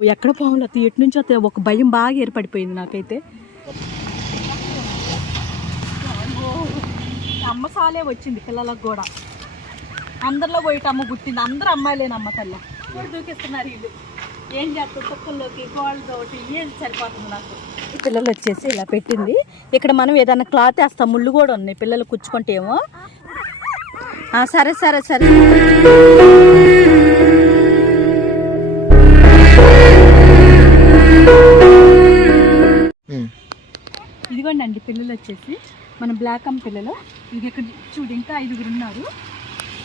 ఎక్కడ పోవాలి అత్తయ్య ఎటు నుంచి వస్తే ఒక భయం బాగా ఏర్పడిపోయింది నాకైతే. అమ్మ సాలే వచ్చింది పిల్లలకు కూడా. అందరిలో పోయిట అమ్మ పుట్టింది. అందరూ అమ్మాయిలేనమ్మ తల్ల. కూడా దూకిస్తున్నారు వీళ్ళు? ఏం చేస్తారు? కుక్కల్లోకి కోళ్ళతోటి ఏం సరిపోతుంది నాకు? పిల్లలు వచ్చేసి ఇలా పెట్టింది. ఇక్కడ మనం ఏదైనా క్లాత్ వేస్తాం ముళ్ళు కూడా ఉన్నాయి. పిల్లలు కుచ్చుకుంటే ఏమో సరే సరే సరే. ఇదిగోండి అండి పిల్లలు వచ్చేసి మన బ్లాక్ అమ్ పిల్లలు. ఇది ఇక్కడ చూడు ఇంకా ఐదుగురు ఉన్నారు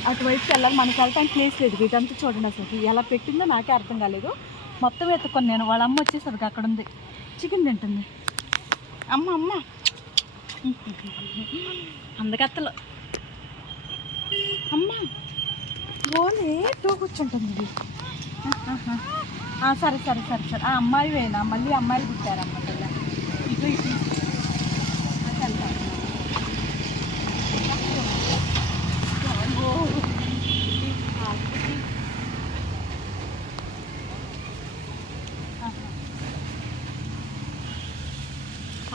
అటువైపు వెళ్ళాలి మనకి వెళ్ళటానికి ప్లేస్ లేదు. వీటంతా చూడండి అసలు ఎలా పెట్టిందో నాకే అర్థం కాలేదు. మొత్తం ఎత్తుకొని నేను. వాళ్ళ అమ్మ వచ్చేసరికి అక్కడ ఉంది. చికెన్ తింటుంది. అమ్మ అమ్మ. అందకత్తలు. అమ్మ. ఓనే టూ కూర్చుంటుంది ఇది. సరే సరే సరే సరే. ఆ అమ్మాయి వేనా? మళ్ళీ అమ్మాయిలు పుట్టారమ్మ పిల్ల ఇటు ఇటు అటు వెళ్తాం. ఓ. ఆ, ఇది. ఆహా.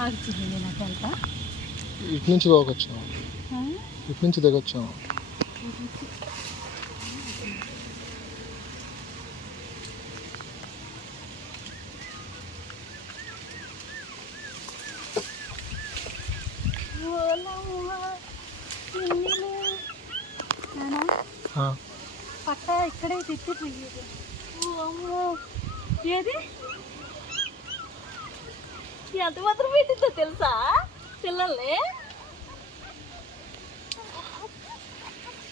ఆగు చిన్ని, నేను అటు వెళ్తా ఇటు నుంచి పోకొచ్చాము ఆ? ఇటు నుంచి దిగొచ్చాము నానా ఆ, పట్ట ఇక్కడే తిప్పిపోయేది ఓ అమ్మో ఏది ఎంత మాత్రం పెట్టిందో తెలుసా? పిల్లల్ని?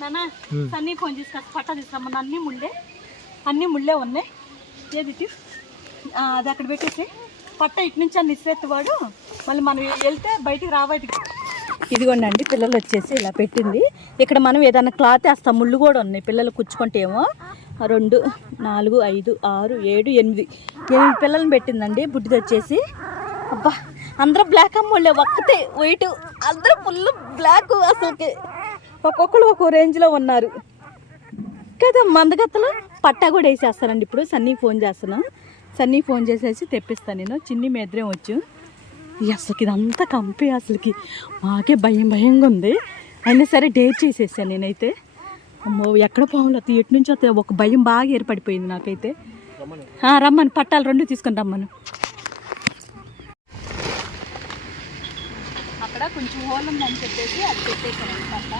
నానా. సన్నీ ఫోన్ తీసుకొస్తా పట్ట తీసుకురమ్మని అన్నీ ముళ్ళే అన్నీ ముళ్ళే ఉన్నాయి. ఏది అది అక్కడ పెట్టేసి పట్ట ఇటు నుంచి అన్ని ఇసేత్తవాడు మళ్ళీ మనం వెళ్తే బయటికి రాబయటికి ఇదిగోండి అండి పిల్లలు వచ్చేసి ఇలా పెట్టింది. ఇక్కడ మనం ఏదైనా క్లాత్ వేస్తాం ముళ్ళు కూడా ఉన్నాయి. పిల్లలు కుచ్చుకుంటే ఏమో రెండు నాలుగు ఐదు ఆరు ఏడు ఎనిమిది. ఎనిమిది పిల్లల్ని పెట్టిందండి. బుడ్డిది వచ్చేసి అబ్బా అందరూ బ్లాక్ అమ్మోళ్ళే ఒక్కతే వైట్ అందరూ ఫుల్ బ్లాక్ అసలుకి. ఒక్కొక్కరు ఒక్కో రేంజ్లో ఉన్నారు. కదా మందగత్తలు? పట్టా కూడా వేసేస్తానండి ఇప్పుడు సన్నీ ఫోన్ చేస్తున్నాను సన్నీ ఫోన్ చేసేసి తెప్పిస్తాను నేను చిన్ని మేద్రం వచ్చు. అసలుకి ఇదంతా కంపి అసలుకి. మాకే భయం భయంగా ఉంది. అయినా సరే డేట్ చేసేసాను నేనైతే. అమ్మో ఎక్కడ పోవాలి ఎటు నుంచో వస్తే ఒక భయం బాగా ఏర్పడిపోయింది నాకైతే. రమ్మను రమ్మని పట్టాలు రెండు తీసుకొని రమ్మను. కొంచెం హోల్ ఉందని చెప్పేసి అది పెట్టేసాను పట్ట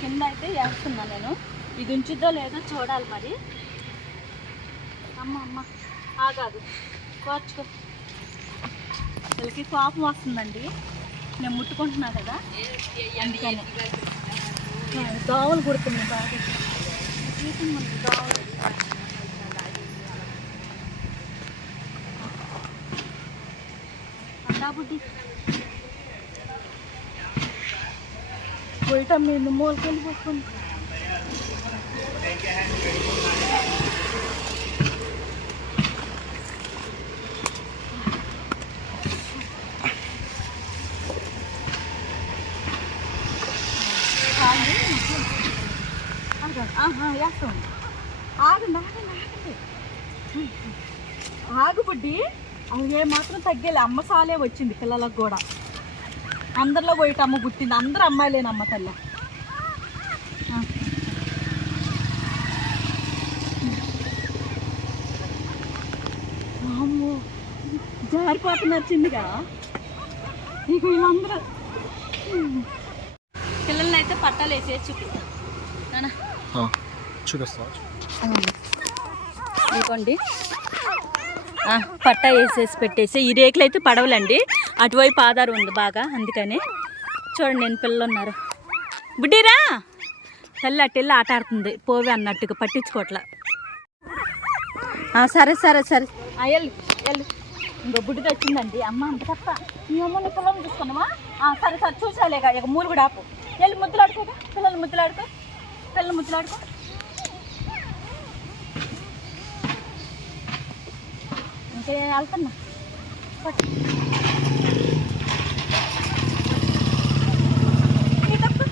కింద అయితే వేస్తున్నా నేను. ఇది ఉంచుద్దో లేదో చూడాలి మరి. అమ్మ అమ్మ. ఆగాదు కోర్చుకో. వీళ్ళకి కోపం వస్తుందండి. నేను ముట్టుకుంటున్నా కదా. అందుకని. దోవలు కుడుతున్నాయి బాగా. చూసింది ఉంది, దోవలు. అందా బుడ్డి. పోయిట మీరు మూలకెళ్ళి పోతుంది వేస్తాం. ఆగండి ఆగండి ఆగండి. ఆగు బుడ్డి. అవి మాత్రం తగ్గేలే. అమ్మ సాలే వచ్చింది పిల్లలకు కూడా. అందరిలో పోయిట అమ్మ పుట్టింది. అందరు అమ్మాయిలేనమ్మ తల్లి. అమ్మో జారిపోతున్నారు చిన్నగా. ఇక వీళ్ళందరూ. పిల్లల్ని అయితే పట్టాలు నాన్న ఆ, చూపిస్తా. ఇదిగోండి. పట్టా వేసేసి పెట్టేసి ఈ రేకులు అయితే పడవలండి. అటువైపు ఆధారం ఉంది బాగా అందుకని. చూడండి నేను పిల్లలు ఉన్నారు బుడ్డీరా! తల్లి అట్టెళ్ళి ఆట ఆడుతుంది పోవే అన్నట్టుగా పట్టించుకోవట్లా. సరే సరే సరే. వెళ్ళు వెళ్ళు. ఇంకో బుడ్డిది వచ్చిందండి అమ్మ అంత తప్ప. నీ అమ్మని పిల్లల్ని చూసుకున్నావా? సరే సరే చూసాలేగా. ఇక మూలు కూడా ఆపు. వెళ్ళి ముద్దులాడుకోగా పిల్లలు ముద్దులాడుకో పిల్లలు ముద్దులాడుకో ఇంకా వెళ్తున్నా పట్టు. ఈ తప్పు.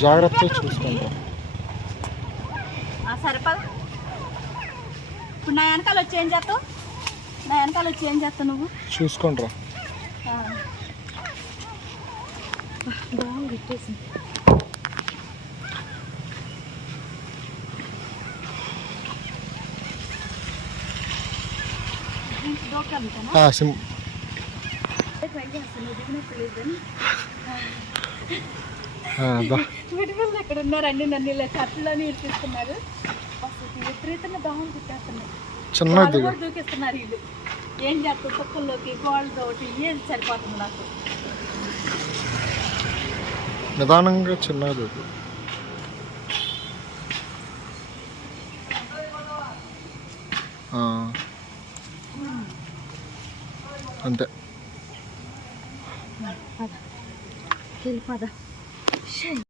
జాగ్రత్తగా చూసుకుంటాం ఆ, సరే పద. ఇప్పుడు నా వెనకాల వచ్చి ఏం చేస్తావు? నా వెనకాల వచ్చి ఏం చేస్తావు నువ్వు? చూసుకోండి రా. విడిపిల్లలు ఎక్కడ ఉన్నారండి నన్ను ఇలా చట్టులోనే ఇరికిస్తున్నారు. అసలు విపరీతంగా దోమలు కుట్టేస్తున్నాయి చిన్న వాళ్ళు దిగు. కూడా దూకిస్తున్నారు వీళ్ళు. ఏం చేస్తారు? కుక్కల్లోకి గోళ్ళతో ఏం సరిపోతుంది నాకు? నిదానంగా ఆ. అంతే. పద. ち。